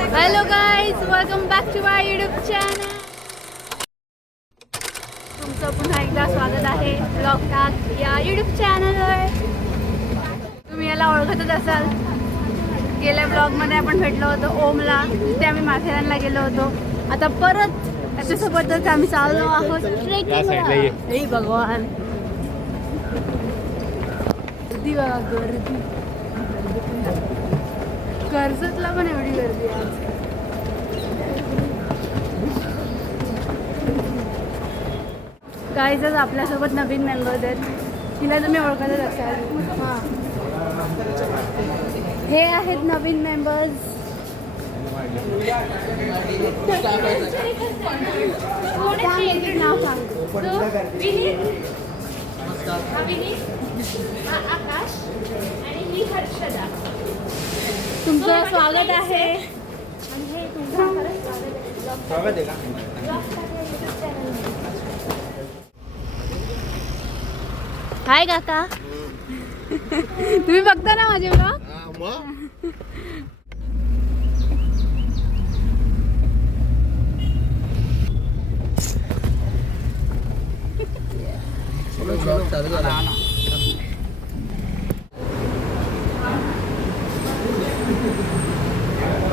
Hello guys, welcome back to my YouTube channel. तुमचं पुन्हा एकदा स्वागत आहे ब्लॉग टाक या यूट्यूब चॅनलवर. तुम्ही याला ओळखतच असाल. गेल्या ब्लॉगमध्ये आपण भेटलो होतो ओमला, तिथे आम्ही माथेरानला गेलो होतो. आता परत त्याच्यासोबतच आम्ही चाललो आहोत ट्रेकिंगला. हे भगवान, गर्दी बघा, गर्दी. कर्जतला पण एवढी गर्दी आहे आज. गाईज, आज आपल्यासोबत नवीन मेंबर्स आहेत. तिला तुम्ही ओळखतच असाल. हां, हे आहेत नवीन मेंबर्स. नाव सांग. आकाश आणि ही हर्षदा. तुमचं स्वागत आहे. आणि हे तुमचं स्वागत आहे का? हाय काका. तुम्ही बघता ना माझे ब्लॉग?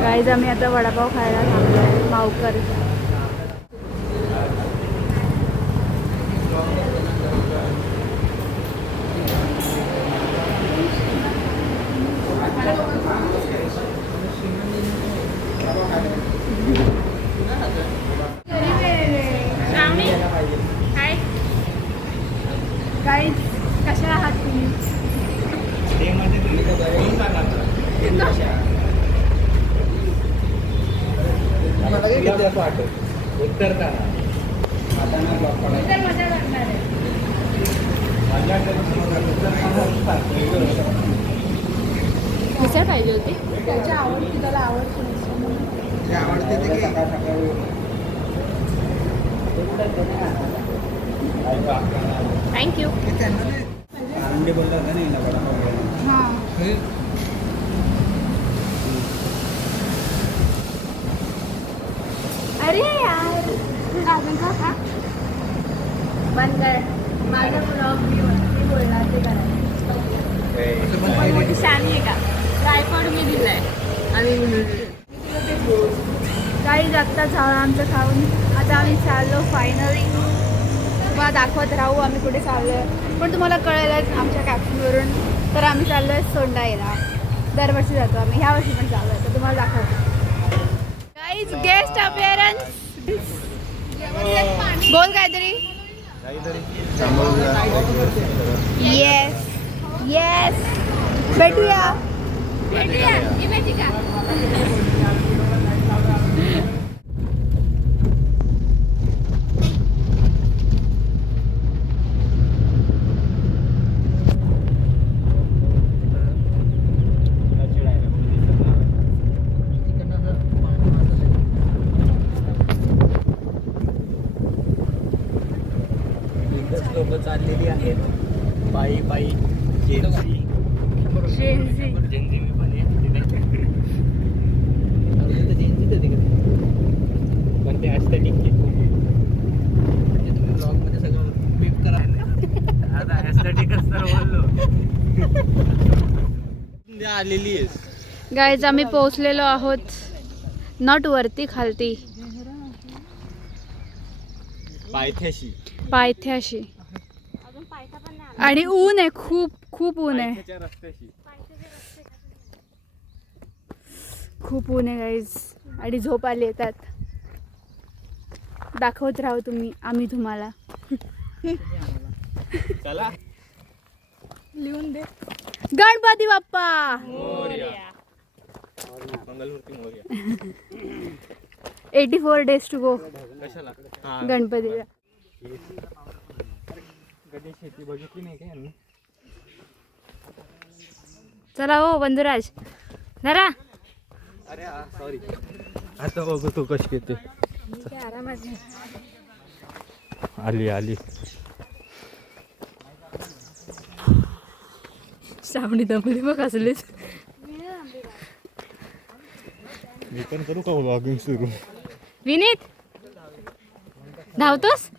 गाईज, आम्ही आता वडापाव खायला थांबलोय मावकर. गाईज, कशा आहात तुम्ही? मिसळ पाहिजे होती. त्याची आवडती, त्याला आवडते. थँक्यू. हां, अरे यार, का बंद कर. माझा ब्लॉग मी बोलणार ते करायचं. आहे का? ट्रायपॉड मी दिलाय आणि काही आत्ता झालं आमचं खाऊन. आता आम्ही चाललो फायनली. तुम्हाला दाखवत राहू आम्ही कुठे चाललो आहे. पण तुम्हाला कळेलच आमच्या कॅप्शनवरून. तर आम्ही चाललो आहे सोंडाईला. दरवर्षी जातो आम्ही, ह्या वर्षी पण चाललो आहे. तर तुम्हाला दाखवतो. Guys, guest appearance. बोल काहीतरी. येस येस, भेटूया. लोक चाललेली आहेत पायी पायी. जेन्झी मी पण पण ते ॲस्थेटिक तुम्ही ब्लॉगमध्ये सगळं बीप करा. आता ॲस्थेटिकच तर बोललो. आलेली आहेस. गाईज, आम्ही पोहोचलेलो आहोत. नॉट वरती, खालती पायथ्याशी. आणि ऊन आहे, खूप खूप ऊन आहे. खूप ऊन आहे गाईज. आणि झोप आली येतात. दाखवत राहू आम्ही तुम्हाला. चला, लिहून दे. Ganpati Bappa Morya. Mangalmurti Morya. 84 days to go. कशाला? गणपतीला. कधी शेती बघितली नाही काय आम्ही. चला हो बंधुराज, जरा. अरे सॉरी. आता बघू तू कशी येते. आरामात. आली आली. सावणी दमली बघ असलीच. मी पण करू का व्लॉगिंग सुरू? विनीत धावतोस?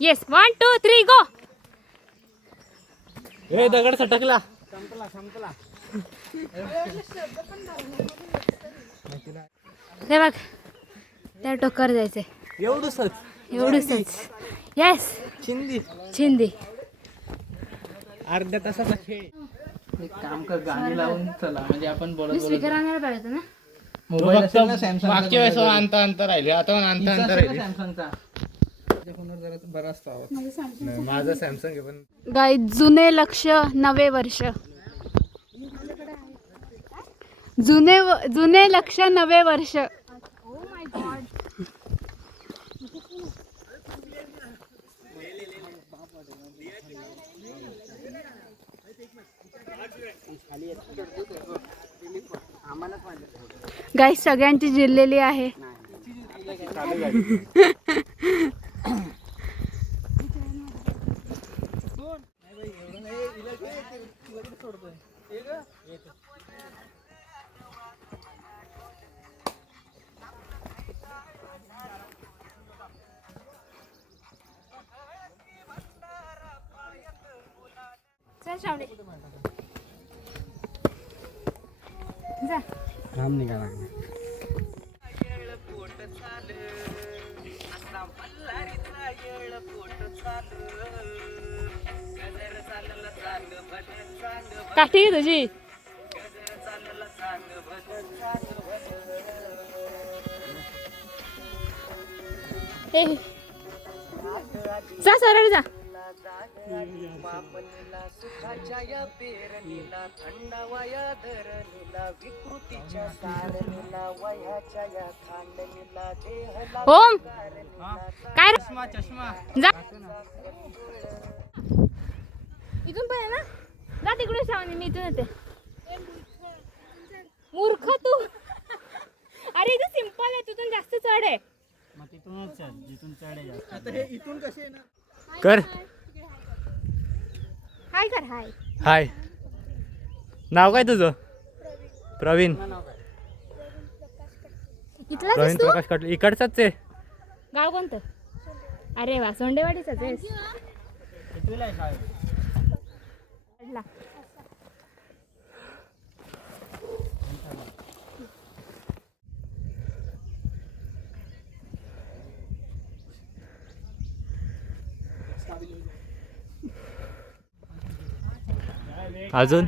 येस 1 2 3 गो. ए दगड सटकला. हे बघ त्या टोकर जायचंय एवढंच. येस चिंदी. अर्ध्या तासाचा खेळ. एक काम कर, गाणी लावून चला, म्हणजे आपण बोलत बोलत स्पीकर आणायला पाहिजे ना. मोबाईल असेल ना सॅमसंग. मागच्या वेळेस अंतर राहिले, आता अंतर राहिले. सॅमसंगचा फोनवर जरा बरा असतो आवाज. नाही, माझा सॅमसंग आहे पण गाई जुने लक्ष नवे वर्ष. जुने लक्ष नवे वर्ष. गाई सगळ्यांची जिरलेली आहे. चल श्रावणी जा. काम निघाला. काठी आहे तुझी. ए जा सरळ जा. ओम काय रे? चष्मा जा इथून पण आहे ना. जा तिकडे श्रावणी, मी इथून येते. मूर्ख तू. अरे इथं सिंपल आहे, तिथून जास्त चढ आहे. आता हे इथून कसे येणार? कर. हाय कर हाय. हाय, नाव काय तुझं? प्रवीण. इथलाच प्रवीण तू? प्रकाश कटले. इकडचाच आहे. गाव कोणतं? अरे वा, सोंडेवाडीचाच आहेस. ला. अजून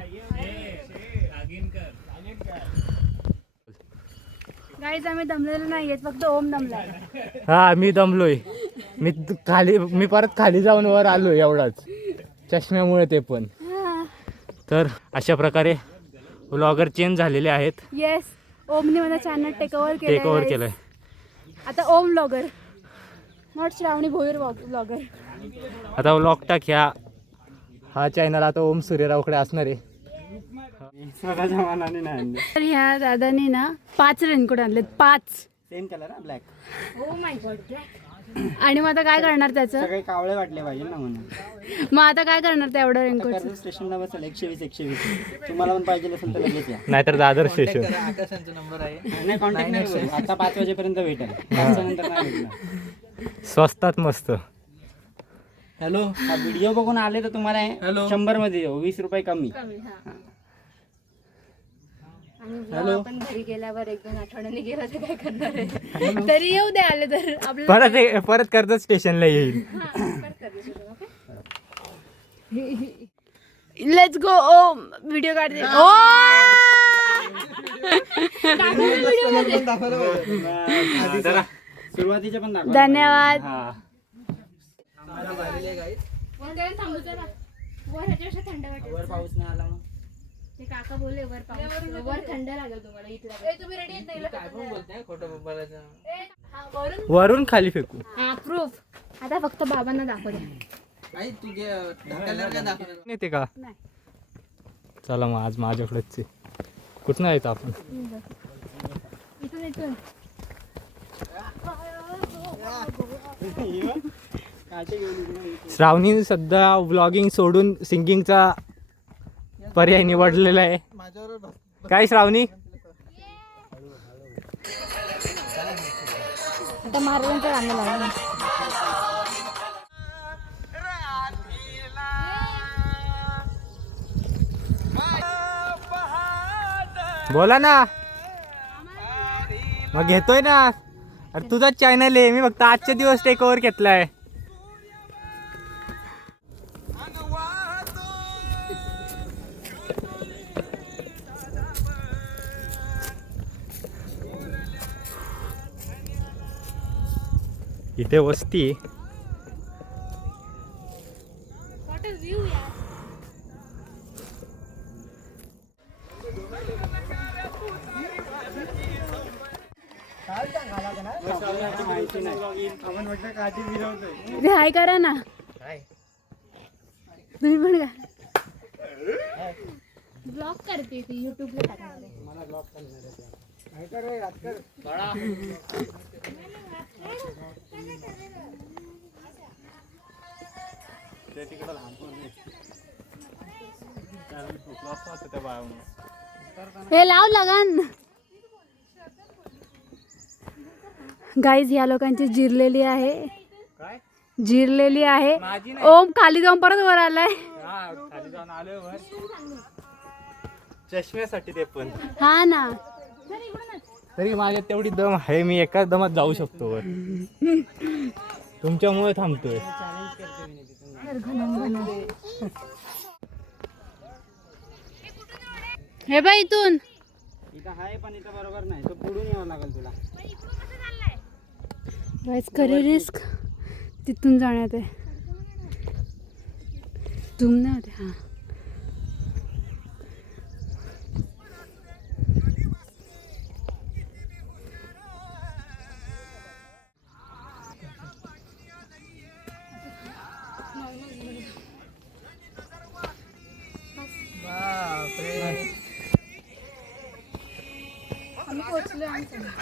गाईज आम्ही दमलेलो नाहीयेत, फक्त ओम दमलाय. हा, मी दमलोय. मी परत खाली जाऊन वर आलोय, एवढाच चष्म्यामुळे ते पण. तर अशा प्रकारे व्लॉगर चेंज झालेले आहेत. येस, ओमने माझा चॅनल टेक ओव्हर केलंय. आता Om vlogger, not Shravani Bhoir vlogger. आता व्लॉग टाक हा चॅनल आता ओम सूर्यरावकडे असणार आहे. स्वतःच्या मनाने नाही आणले. तर ह्या दादानी ना 5 रेनकोट आणलेत. 5 सेम कलर ना, ब्लॅक. Oh my God. आणि मग आता काय करणार त्याचं? सगळे कावळे वाटले पाहिजे ना म्हणून. मग आता काय करणार त्या एवढं रेनकोट? कर्जत स्टेशनला बसेल 120. तुम्हाला पण पाहिजे असेल तर लगेच या. नाहीतर दादर स्टेशन. आकाशांचा नंबर आहे. नाही, कॉन्टॅक्ट नाही. आता 5 वाजेपर्यंत भेटेल. 5 नंतर नाही भेटणार. स्वस्तात मस्त. हॅलो, हा व्हिडिओ बघून आले तर तुम्हाला हॅलो. 100 मध्ये देऊ, 20 रुपये कमी. आणि आपण घरी गेल्यावर 1-2 आठवड्याने गेलो तर काय करणार आहे? तरी येऊ दे, आले तर आपल्याला परत कर्जत स्टेशनला येईल. Let's go Om. व्हिडिओ काढते. ओ सुरुवातीचे पण दाखवा. धन्यवाद. वर पाऊस नाही आला मग. ते काका बोलले वर पाऊस, वर थंड लागेल तुम्हाला इथला. तुम्ही रेडी आहेत? वरून खाली फेकू. हा प्रूफ. आता फक्त बाबांना दाखव द्या. येते का? नाही. चला मग आज माझ्याकडेच आहे. कुठं येतो आपण? इथून इथून. श्रावणी सध्या व्लॉगिंग सोडून सिंगिंगचा पर्याय निवडलेला आहे. काय श्रावणी? आता महाराजांचं गाणं लागलं. बोला ना. मग घेतोय ना. अरे तुझाच चॅनल आहे, मी फक्त आजचे दिवस टेक ओव्हर घेतलाय. इथे वस्ती आहे. माहिती नाही आपण म्हटलं काठी फिरवतोय. ते हाय करा ना तुम्ही पण का ब्लॉग करते ती युट्यूबला टाकणार आहे. मला ब्लॉक करणार आहे. काय कर रे रात कर. ते तिकडं लहानपण त्या बाळामुळे. हे लाव लगान. गाईज ह्या लोकांची जिरलेली आहे, काय जिरलेली आहे. माझी नाही. ओम खाली जाऊन परत वर आलाय. हा खाली जाऊन आलोय वर चष्म्यासाठी ते पण. हा ना तरी माझ्यात तेवढी दम आहे, मी एकाच दमात जाऊ शकतो वर. तुमच्यामुळे थांबतोय. हे बाई इथून इथं आहे पण इथं बरोबर नाही. तो पुढून यावं लागेल तुला. गाईज खरी रिस्क तिथून जाण्यात आहे. तुम नाही होते. हा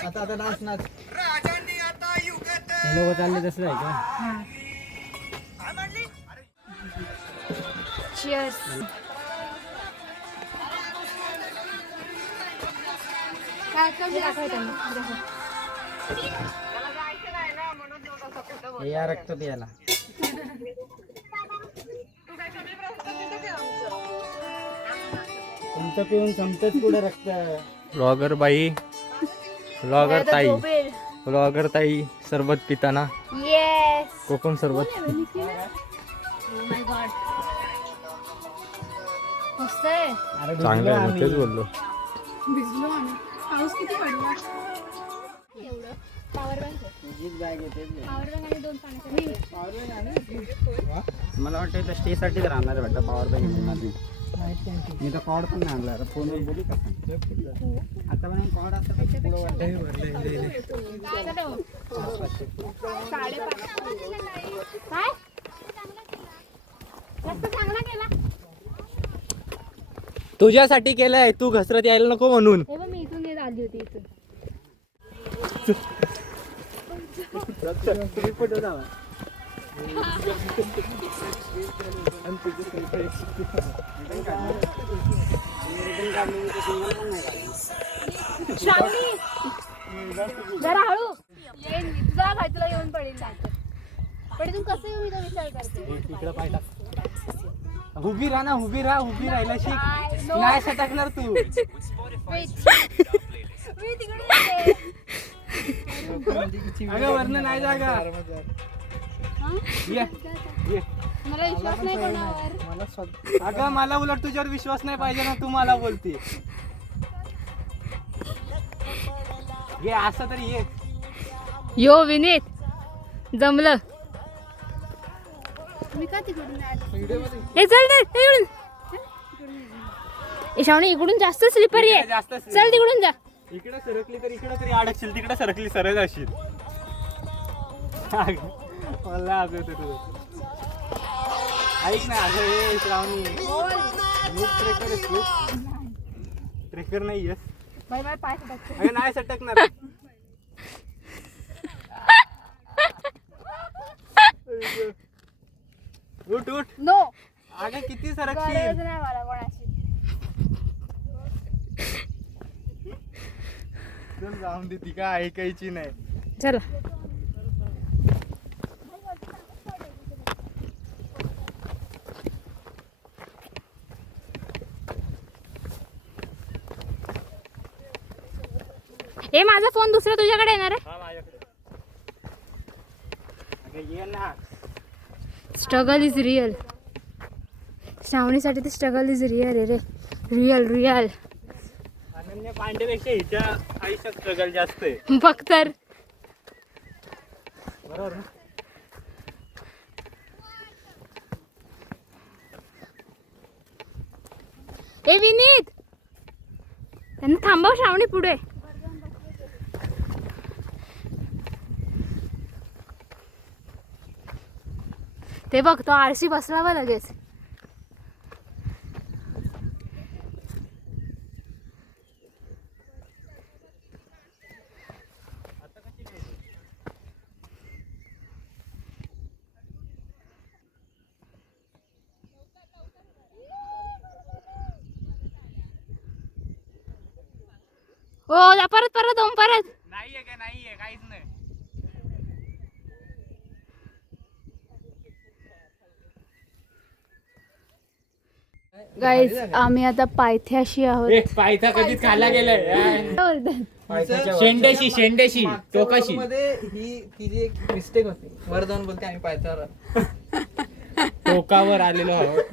आता आता नाच नाच. हे लोक चालले तसं आहे का? Cheers. काय कमी दाखव त्यांना. हे या रक्त प्यायला. तुमचं पिऊन संपतच पुढे रक्त. ब्लॉगर बाई, ब्लॉगर ताई, ब्लॉगर ताई सरबत पिताना. येस. कोकम सरबत. Oh my God. मस्त आहे. अरे चांगलं आहे, आम्ही. मी तेच बोललो. भिजलो आम्ही. पाऊस किती पडला. एवढं पॉवर बँक आहे. तुझीच बॅग येते. पॉवर बँक आणि 2 पाण्याच्या मला वाटतं इथं स्टे साठीच राहणार आहे वाटतं. पॉवर बँक घेणार नाही. मी तर कॉड पण नाही आणला. फोनवर बोलू का? आता पण कॉड असतं तर पुढं काय जास्त चांगला केला. तुझ्यासाठी केलंय, तू घसरत यायला नको म्हणून. हे बघ मी इथून येत आली होती इथून. जरा हळू येईन मी. तुझा काय तुला येऊन पडेल नाही पण इथून कसं येऊ मी तो विचार करते. तिकडं पाय टाक. उभी राहा ना, उभी राहा. उभी राहायला शिक. नाही सटकणार तू. मी तिकडे येते. अगं वरनं नाही जागा. ये ये. मला विश्वास नाही कोणावर. अगं मला उलट तुझ्यावर विश्वास नाही पाहिजे ना, तू मला बोलते. ये असं तरी ये. यो विनीत जमलं. मी का तिकडून हे चल दे इकडून. ईशावने इकडून जास्त स्लिपरी आहे. जास्त चल तिकडून जा. इकडे सरकली तर इकडे तरी अडकशील, तिकडे सरकली सरळ जाशील. मला आज येतं तुझं. ऐक ना, अगं हे श्रावणी ट्रेकर आहेस. ट्रेकर नाही आहेस. बाय बाय पाय सटकते. अगं नाही सटकणार. उठ उठ. नो अगं किती गरज सरकशील. नाही मला कोणाची. चल जाऊन दे, ती काय ऐकायची नाही. चला ए माझा फोन दुसरा तुझ्याकडे येणार आहे. हा माझ्याकडे. अगं ये ना. Struggle is real. श्रावणीसाठी ते स्ट्रगल इज रिअल आहे रे. Real real. अनन्या पांडेपेक्षा हिच्या आयुष्यात स्ट्रगल जास्त आहे. बघ तर. बरोबर ना. ए विनीत त्यांना थांबव श्रावणी पुढे. ते बघ तो आळशी बसला बा लगेच. हो परत परत ओम परत. नाहीये का नाहीये काहीच नाही. गाईज आम्ही आता पायथ्याशी आहोत. ए, पायथा कधीच खायला गेलाय. काय बोलतात? शेंडेशी शेंडेशी टोकाशी. मध्ये ही तिची एक मिस्टेक होती. वर जाऊन बोलते आम्ही पायथ्यावर आहोत. टोकावर आलेलो आहोत.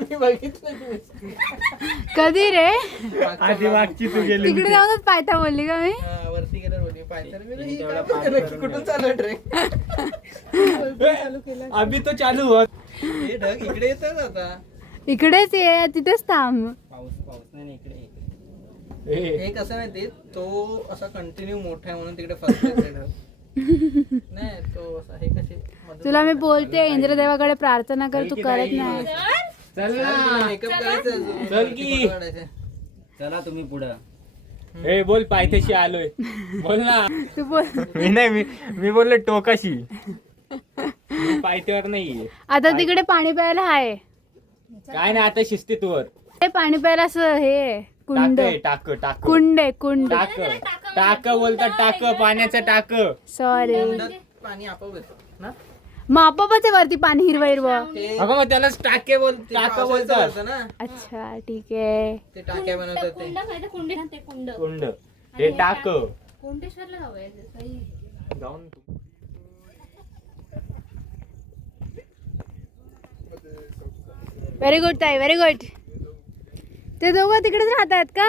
मी बघितलं की mistake. कधी रे? आधी मागची तू गेली. तिकडे जाऊनच पायथा बोलली का मी? हा, वरती गेल्यावर बोलली पायथ्यावर. मी म्हणलं, ही तेवढा काय पाठ बोलते? करून कुठून घ्या. चालू ट्रेन चालू केलं. अभि तो चालू होत. हे ढग इकडे येतात आता. इकडेच ये तिथेच थांब. पाऊस पाऊस नाही इकडे. ए, हे कसं माहिती तो असा कंटिन्यू मोठा आहे म्हणून तिकडे फर्स्ट ढग. नाही तो असा हे कसे तुला मी बोलते इंद्रदेवाकडे प्रार्थना कर, तू करत नाही. चल ना. मेकअप करायचं अजून. चल की. फोटो काढायचे. चला तुम्ही पुढं. ए बोल पायथ्याशी आलोय. बोल ना. तू बोल. मी नाही मी बोललो टोकाशी. मी पायथ्यावर नाहीये. आता तिकडे पाणी प्यायला आहे. काय नाही आता शिस्तीत वर. ते पाणी प्यायला असं हे कुंड. टाक टाक कुंड आहे कुंड. टाक टाक बोलतात. टाक पाण्याचं टाक. सॉरी. कुंडात पाणी आपोआप येतं ना. मग आपोआपच आहे वरती पाणी हिरवं हिरवं. ते अगं मग त्यालाच टाके बोल ते टाक पावसाळ्याचं बोलतात. होतं ना. अच्छा ठीक आहे. ते टाक्या बनवतात ते. कुंड हे टाक. कोंडेश्वरला जाऊया जाऊन व्हेरी गुड ताई व्हेरी गुड. ते दोघं तिकडेच राहतात का?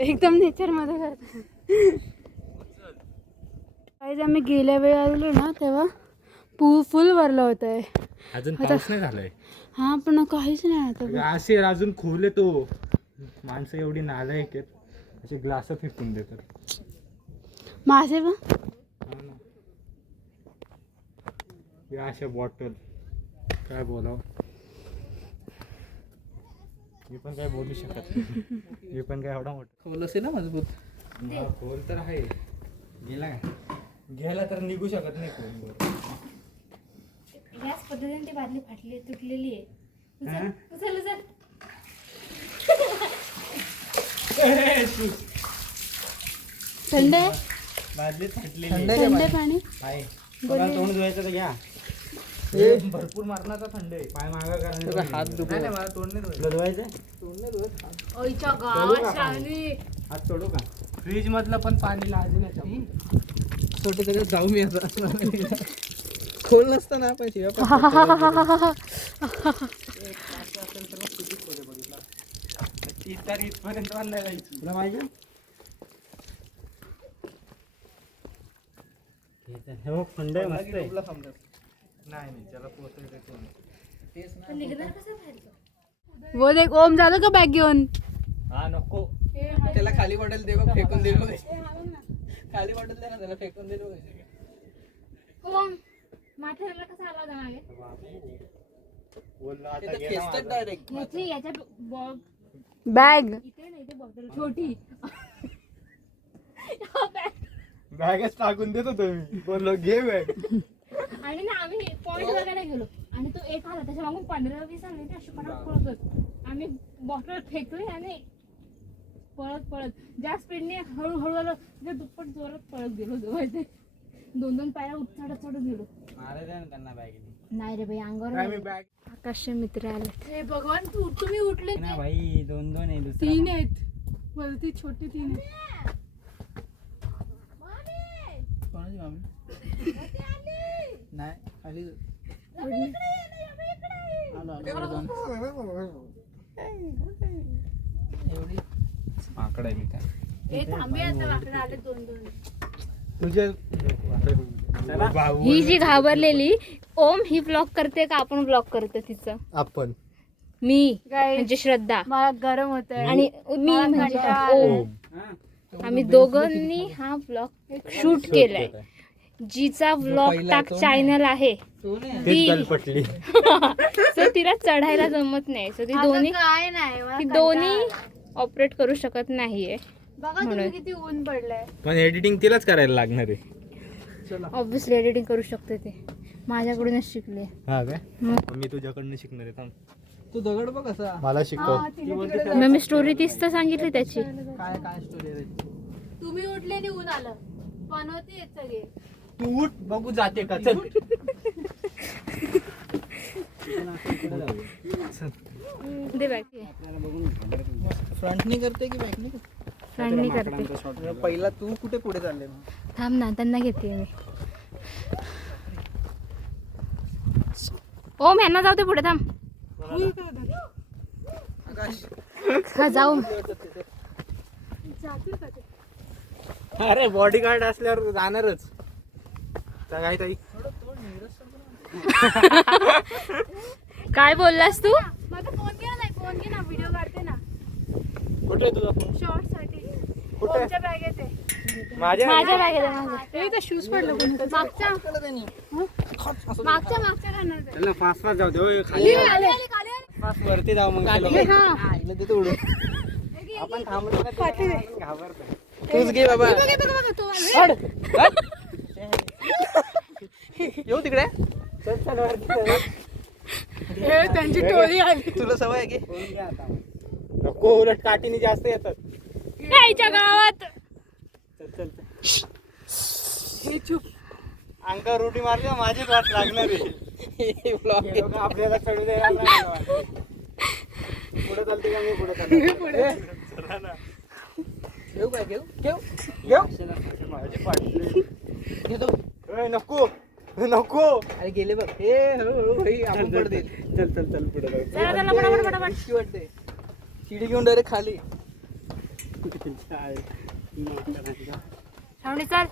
एकदम नेचर मध्ये राहतात. काही आम्ही गेल्या वेळी आलो ना तेव्हा फुल भरलं होतं. अजून पाऊस नाही झालाय. हा पण काहीच नाही आता. असे अजून खोल तो माणसं एवढी नालायक आहेत. असे ग्लास फेकून देतात. मासे पण या अशा बॉटल काय बोलावं. मी पण काय बोलू शकत नाही. मी पण काय एवढा मोठा खोल असेल ना मजबूत. खोल तर आहे. गेला का? घ्यायला तर निघू शकत नाही खोल. याच पद्धतीने ती बादली फाटली तुटलेली आहे. उचल उचल. थंड आहे. बादली फाटलेली थंड आहे का थंड पाणी? पाणी. आहे. कोणाला तोंड धुवायचं तर घ्या. भरपूर मारण्याचा थंड आहे. पाय मागा त्याचा करा. हात दुखला. नाही मला तोंड नाही धुवायचं. तुला धुवायचं? तोंड नाही धुवत, हात. ओईच्या गावात श्रावणी. हात सोडू का? फ्रीज मधलं पण पाणी लाजून छोटं त्याच्यात जाऊ मी आता. खोल नसतं ना पण शिवाय इथपर्यंत नाही जायची. तुला पाहिजे? हे बघ थंड आहे मस्त आहे. नाही त्याला पोहोचायचं. तेच ना. निघणार कसं बाहेर? वो देख ओम झालं का बॅग घेऊन. हा नको. त्याला खाली बॉटल दे बघ फेकून दिलं बघ. खाली बॉटल दे ना त्याला फेकून दिलं बघ. हो माथेरानला कसा आला होता मागे? बोललो ते आता तर गेला खेचतात माझा. डायरेक्ट. ह्याची याच्या बॉग बॅग. इथे नाही ते बॉटल छोटी. बॅगच टाकून देतो तुम्ही. बोललो घे बॅग. आणि ना आम्ही पॉइंट बघायला गेलो आणि तो एक आला त्याच्या मागून 15-20 आले ते अशी पळत होत. आम्ही बॉटल फेकली आणि पळत ज्या स्पीडने हळूहळू आलो त्या दुप्पट जोरात पळत गेलो. 2-2 पाया चढत गेलो. मारायचं ना त्यांना बॅगेने. नाही रे बाई अंगावर काय मी नाही. बॅग आकाशचे मित्र आले. हे भगवान तुम्ही उठले ना भाई 2-2 आहे दुसरा 3 आहेत वरती छोटे 3 आहेत. कोणाची मामी नाही आली एवढी माकडं आहे काय हे थांबे आता वाकडे आले 2-2. तुझे ही जी घाबरलेली ओम ही ब्लॉक करते का आपण ब्लॉक करतो तिचं? आपण मी Guys, म्हणजे श्रद्धा मला गरम होत आहे. आणि मी म्हणजे कंटाळा ओम. आम्ही दोघांनी हा ब्लॉग शूट केलाय. जिचा ब्लॉग पहिला टाक तो चॅनल आहे तो नाही तेच गलपटली. सो तिला चढायला जमत नाही. सो ती दोन्ही काय नाही मला ती कंटाळा दोन्ही आला. ऑपरेट करू शकत नाहीये. बघा तुम्ही किती ऊन पडलंय. पण एडिटिंग तिलाच करायला लागणार आहे. ऑब्विसली एडिटिंग करू शकते ते. माझ्याकडूनच शिकले. हा काय मग मी तुझ्याकडनं शिकणार आहे थांब. तू दगड बघ कसा मला शिकव. मग मी स्टोरी तीच तर सांगितली त्याची. काय काय स्टोरी आहे तुम्ही उठले आणि ऊन आलं बनवते सगळे. तू उठ बघू जाते का चल. दे बॅग. फ्रंटनी करते की बॅकनी फ्रेंडनी करते. पहिला तू कुठे पुढे चालले मग थांब ना त्यांना घेते मी. ओम ह्यांना जाऊ दे पुढे थांब. आकाश हा जाऊ. अरे बॉडी गार्ड असल्यावर जाणारच. तर काय ताई काय बोललास तू? माझा फोन घे ना फोन घे ना व्हिडिओ काढते ना कुठे आहे तुझा फोन? शॉर्ट साठी. कुठे? ओमच्या बॅगेत आहे. माझ्या माझ्या बॅगेत आहे, माझ्या. हे तर शूज पडलं कोणाचं. मागच्या मागच्या करणार ते. चल फास्ट फास्ट जाऊ दे ओय, खाली खाली आली, खाली आली. फास्ट वरती जाऊ मग खाली चलो. घे. आईला देतो उडून आपण थांबलो का ते घाबरतो. तूच घे बाबा बघ, बघ, बघ, तो आला. येऊ तिकडे चल चल वरती चल. हे त्यांची टोळी आली. तुला सवय आहे की फोन घे आता. नको उलट काठीने जास्त येतात. यायच्या गावात. चल चल चल. हे चुप अंगावर उडी मारली माझीच वाट लागणार आहे. ब्लॉग लोकं आपल्याला चढू द्यायला नाही मला. पुढे चालते का मी पुढे चालते. घेऊ काय घेऊ घेऊ घेऊ माझी पाटली. घेतो ए, नको नको. अरे गेले बघ हे हळूहळू भाई आपण पडते चल चल चल पुढे जाऊ. चला चला पटापट पटापट. इतकी वाटते शिडी घेऊन डायरेक्ट खाली श्रावणी चल.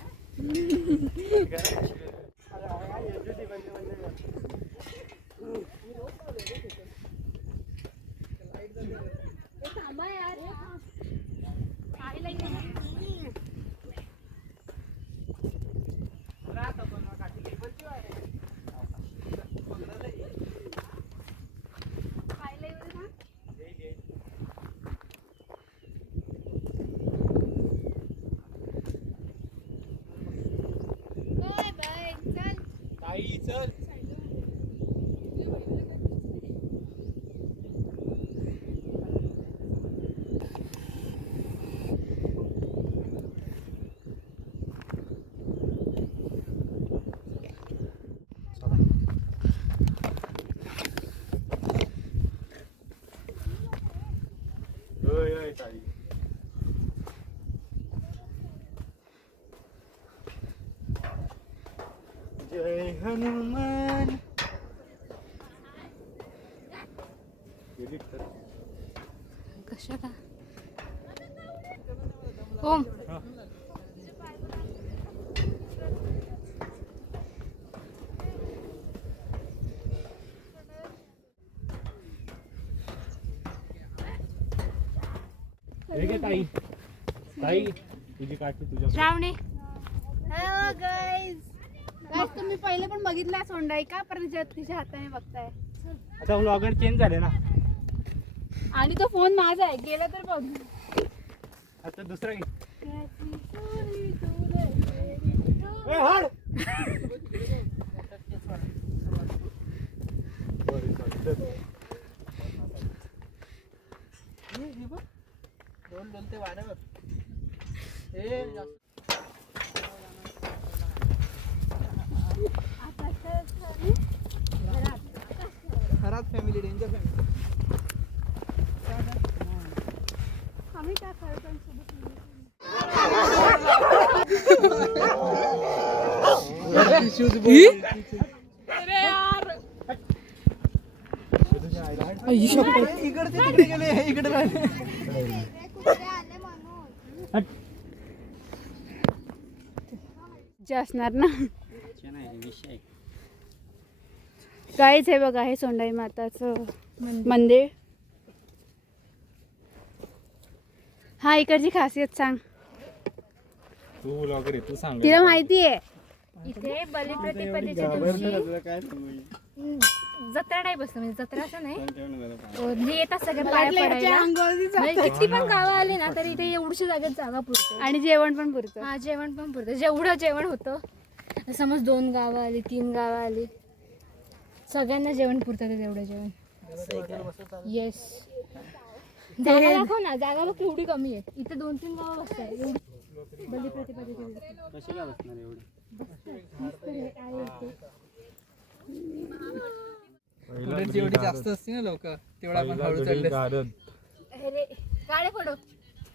ताई चल. ओय ओय ताई. जय हनुमान. कशाला? ओम हे घे ताई. ताई तुझी काठी तुझ्या. श्रावणी हॅलो गाईज. गाईज तुम्ही पहिले पण बघितला सोंडाई का पण तिच्या हाताने बघताय. आता व्लॉगर चेंज झाले ना. आणि तो फोन माझा आहे गेला तर बघ. आता दुसरा घे. हे ए, हाड. बघ दोन बोलते वाऱ्यावर हे खतरनाक फॅमिली, डेंजर फॅमिली. आम्ही त्या खरं इकडचे तिकडे गेले, इकडे राहिले. जे असणार ना नाही विषय काहीच हे बघा हे सोंडाई माताचं मंदिर. हा इकडची खासियत सांग. तू ब्लॉगर आहे, तू सांग. तिला माहिती आहे. इथे बलिप्रतिपदेच्या दिवशी काय जत्रा टाईप असतं, म्हणजे जत्रा असं नाही, जे येतात सगळे पाया पडायला. म्हणजे किती पण गावं आली ना तरी इथे एवढी जागेत जागा पुरते. आणि जेवण पण पुरतं. हा जेवण पण पुरतं, जेवढं जेवण होतं. समज 2 गावं आली, 3 गावं आली, सगळ्यांना जेवण पुरतं तेवढं जेवण. येस. जागा दाखव ना, जागा बघ केवढी कमी आहे. इथे 2-3 गावं बसतात एवढी बलिप्रतिपदेच्या दिवशी. कशी काय बसणार एवढी? पुढे जेवढी जास्त असते ना लोक तेवढा आपण हळू चढले. अरे गाडी पडो.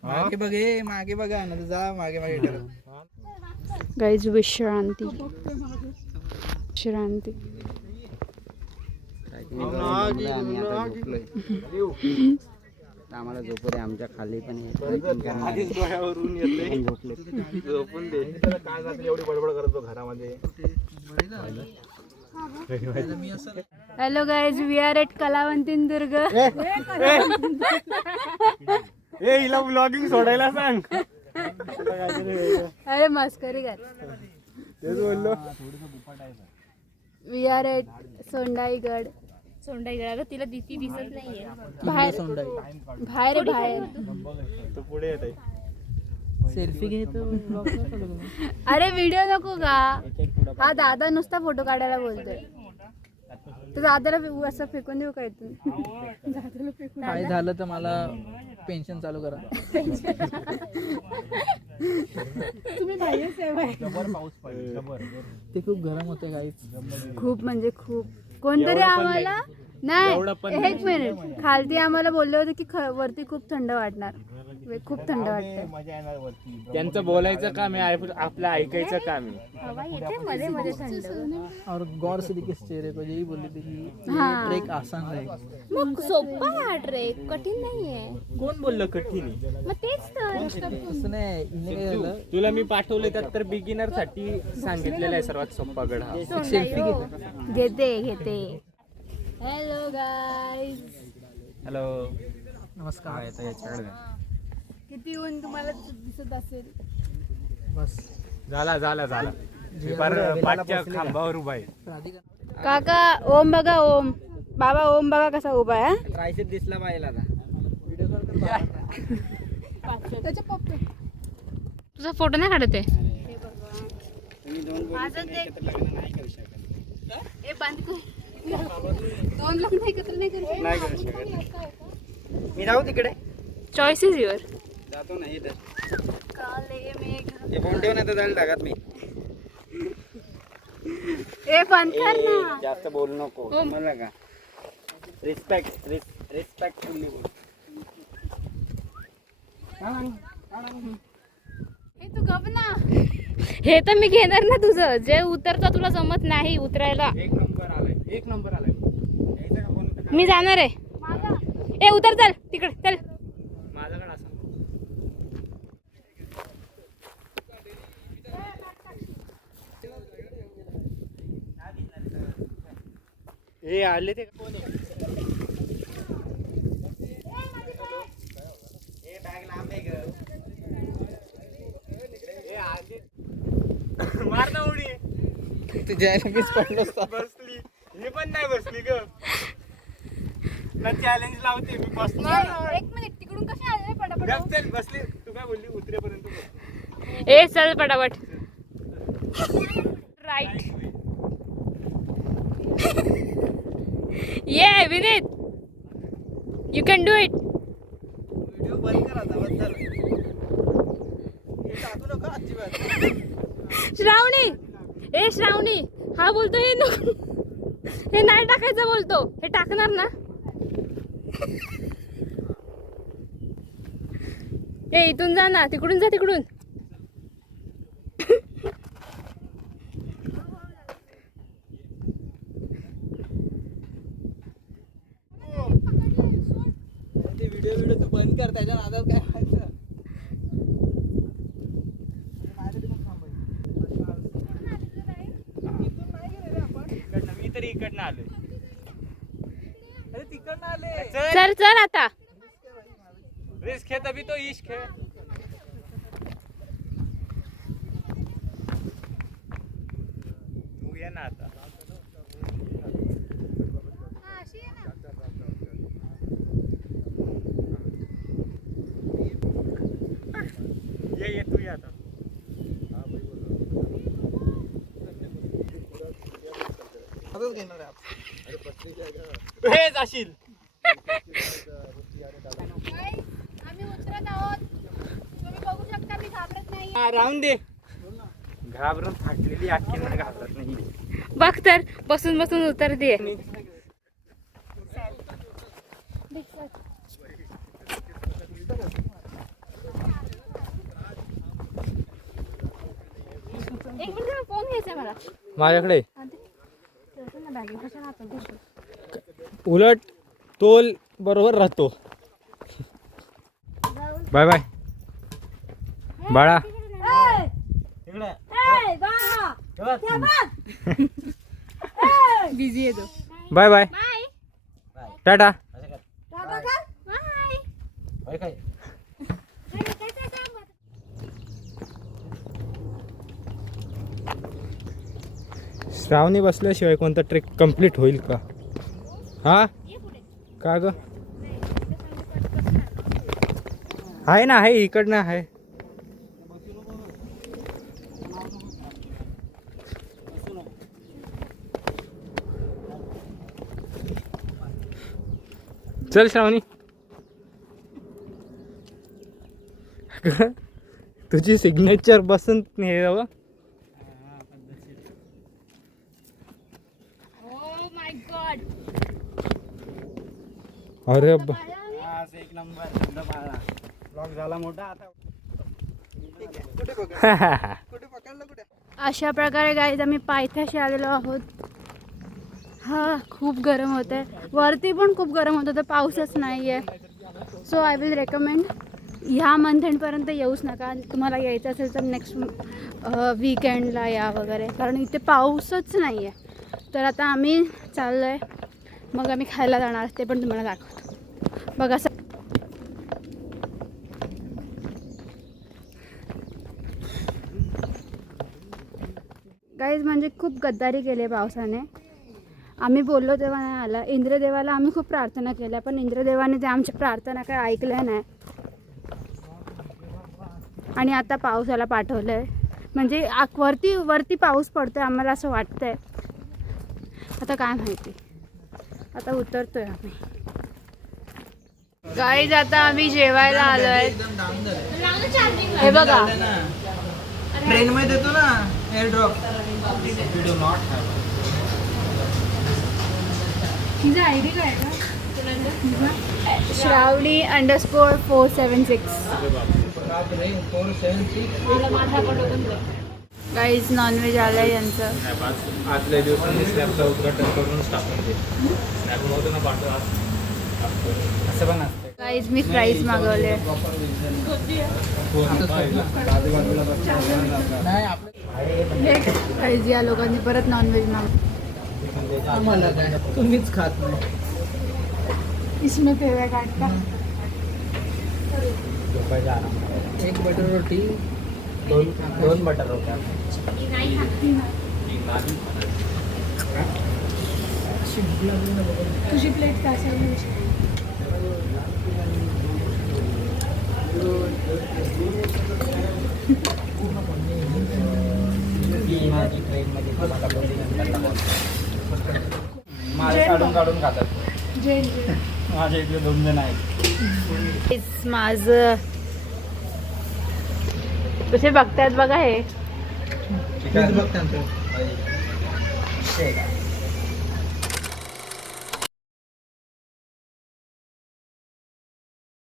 मागे बघ, हे मागे बघा ना, जा मागे मागे ठेव. गाईज विश्रांती विश्रांती. आम्ही आता झोपलोय. आम्हाला झोपू दे, आमच्या खाली पण झोपून दे. काय जाते एवढी बडबड करतो घरामध्ये. Hello guys, we are at Kalavantin Durg. ए हिला ब्लॉगिंग सोडायला सांग. अरे मस्करी कर. तेच बोललो. We are at Sondaigad. Sondai अगं तिला ती दिसत नाहीये. बाहेर बाहेर बाहेर. तू पुढे येत आहे. सेल्फी घेतो. अरे व्हिडिओ नको का? हा दादा नुसता फोटो काढायला बोलतोय. तर दादाला असं फेकून देऊ काय तू? दादाला फेकून. काय झालं तर मला पेन्शन चालू करा. तुम्ही बाहेर सेवा आहे. ते खूप गरम होते गाईच. खूप म्हणजे खूप. कोणतरी आम्हाला नाही, एक मिनिट, खालती आम्हाला बोलले होते की वरती खूप थंड वाटणार. खूप थंड वाटतंय. त्यांचं बोलायचं काम आहे, आपलं ऐकायचं काम आहे. हवा येते मध्ये मध्ये थंड. और गौर से देखिए इस चेहरे को, यही बोली थी कि हाँ. ट्रेक आसान है. मग सोपा आहे हा ट्रेक, कठीण नाहीये. कोण बोललं कठीण आहे? मग तेच तर. तसं नाही, हिने काय झालं, तुला मी पाठवलंय त्यात तर बिगिनर साठी सांगितलेलं आहे सर्वात सोपा गड हा. एक सेल्फी घेते. घेते. Hello guys. हॅलो. नमस्कार. किती ऊन तुम्हाला दिसत असेल. बस झाला. मी फार पाठच्या खांबावर उभा आहे. राधिका काका ओम बघा, ओम बाबा, ओम बघा कसा उभा आहे. ट्रायसेप दिसला पाहिजे आता. तुझा फोटो नाही काढत आहे. तुम्ही 2 माझं ते नाही करू शकत. हे बंद कर. 2 लग्न एकत्र नाही करू. नाही करू शकत. मी जाऊ तिकडे. Choice is your. जातो नाही तर काले मेघ. ते फोन ठेव ना, तर जायला टाकत मी. ए बंद कर ना. जास्त बोलू नको मला का. रिस्पेक्टफुली बोल. हे तू गप ना. हे तर मी घेणार ना तुझं. जे उतरतं तुला जमत नाही उतरायला. एक नंबर आलाय. यायचं का कोण? मी जाणार आहे. ए उतर, चल तिकडे चल. माझ्याकडे असं हे आले ते कोण आहे? मार ना उडी. तुझ्या लगेच पडलो असता. बसली. मी पण नाही बसली ग. ना चॅलेंज लावते मी बसणार. एक मिनिट, तिकडून कशी आले पटापट. चल बसली. तू काय बोलली उतरेपर्यंत बस. ए चल पटापट. राईट. ये Vineet, you can do it. Video बंद कर आता, बंद झालं. हे टाकू नका अजिबात. श्रावणी, ए श्रावणी, हा बोलतो हे नको. हे नाही टाकायचं बोलतो, हे टाकणार ना. हे इथून जा ना, तिकडून जा, तिकडून. ते व्हिडिओ तू बंद कर, त्याच्या नादात काय व्हायचं. मी तरी इकडनं आलोय. अरे तिकडनं आले. चल चल आता. रिस्क है तभी तो इश्क है. तू ये ना आता. ये तू ये आता. असंच घेणार आहे आपण. हे जाशील. आम्ही उतरत आहोत, तुम्ही बघू शकता. मी घाबरत नाही. राहून दे. घाबरून थाकलेली अख्खी ना घाबरत नाही. बघ तर बसून बसून उतरते. एक मिनिट, फोन घ्यायचा मला. माझ्याकडे बॅगेत कशाला आपण ठेवतो? उलट तोल बरोबर राहतो. बाय बाय बाळा. बिझी आहे तो. Bye bye bye tata. Bye. Shravani बसल्याशिवाय कोणता ट्रेक कंप्लीट होईल का? हा का ग? आहे ना, आहे इकडनं आहे. चल श्रावणी. तुझी सिग्नेचर बसून हे बाबा. Oh my God. अरे एक नंबर ब्लॉग झाला मोठा आता. कुठे पकडलं कुठे? अशा प्रकारे गाईज आम्ही पायथ्याशी आलेलो आहोत. हा खूप गरम होत आहे, वरती पण खूप गरम होत होतं, पाऊसच नाही आहे. सो आय विल रेकमेंड ह्या मंथ एंडपर्यंत येऊच नका. तुम्हाला यायचं असेल तर नेक्स्ट वीकेंडला या वगैरे, कारण इथे पाऊसच नाही आहे. तर आता आम्ही चाललो आहे, मग आम्ही खायला जाणार, ते पण तुम्हाला दाखवतो. बघा गाईज, म्हणजे खूप गद्दारी केली पावसाने. आम्ही बोललो तेव्हा नाही आला. इंद्रदेवाला आम्ही खूप प्रार्थना केल्या, पण इंद्रदेवाने ते आमच्या प्रार्थना काय ऐकल्या नाही. आणि आता पावसाला पाठवलं आहे, म्हणजे वरती पाऊस पडतो आहे आम्हाला असं वाटतं आहे. आता काय माहिती, आता उतरतोय आम्ही. गाईज आता आम्ही जेवायला आलो आहे. एकदम डाऊन झालं. हे बघा, ट्रेन मध्ये देतो ना एअर ड्रॉप. तिचा आयडी काय का? श्रावणी _476. गाईज नॉनव्हेज आलं आहे यांचं. आजल्या दिवसांनी स्नॅपचं उद्घाटन करूनच टाकून दे. स्नॅपमधून पाठवा. असं पण असतं. गाईज मी फ्राईज मागवले. नाही आपलं गाईज या लोकांनी परत नॉनव्हेज मागवलं. आम्हाला काय, तुम्हीच खात नाही. इसमें पेवे काटता. एक बटर रोटी, दोन बटर रोट्या. तुझी प्लेट काय असेल? माझे काढून खातात. माझ्या इकडे 2 जण आहेत. माझं कसे बघतायत बघा हे. बघता